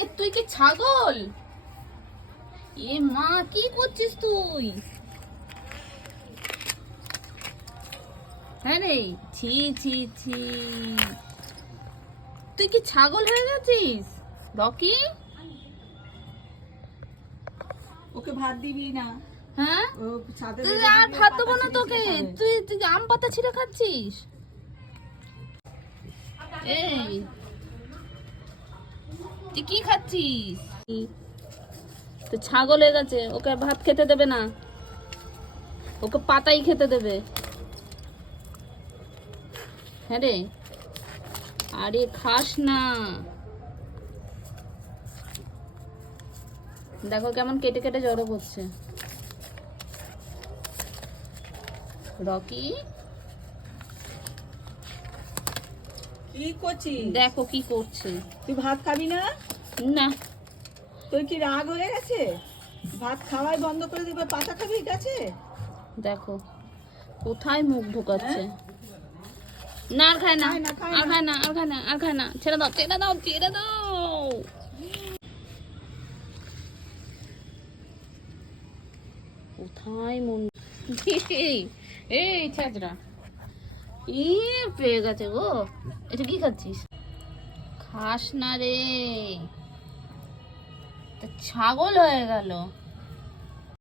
এ তুই কি ছাগল? এ মা, কি করছিস তুই? হ্যাঁ রে, ছি ছি ছি, তুই কি ছাগল হয়ে গেছিস রকি? ওকে ভাত দিবি না? হ্যাঁ, ও ছাদে তুই বেঁধে আর দিবি, ভাত পাতা দেবো না ছিঁড়ে তোকে। ছিঁড়ে খাবে। তুই তুই আম পাতা ছিঁড়ে খাচ্ছিস? এই, তুই কি খাচ্ছিস? তো ছাগল হয়ে গেছে, ওকে আর ভাত খেতে দেবে না, ওকে পাতাই খেতে দেবে। হ্যাঁ রে, আরে খাস না। দেখো কেমন কেটে কেটে জড়ো করছে রকি। কি করছিস? দেখো কি করছে। তুই ভাত খাবি না? না, তোর কি রাগ হয়ে গেছে? ভাত খাওয়াই বন্ধ করে দিবে, পাতা খাবি গাছে? দেখো কোথায় মুখ ঢুকাচ্ছে। না আর খায় না, খায় না, খায় আর না। খায় না, আর খায় না, আর খায় না। ছেড়ে দাও, ছেড়ে দাও, ছেড়ে দাও। কোথায় মন এই ছাজরা, ই পেয়ে গেছে গো। এটা কি খাচ্ছিস? খাস না রে, তা ছাগল হয়ে গেল।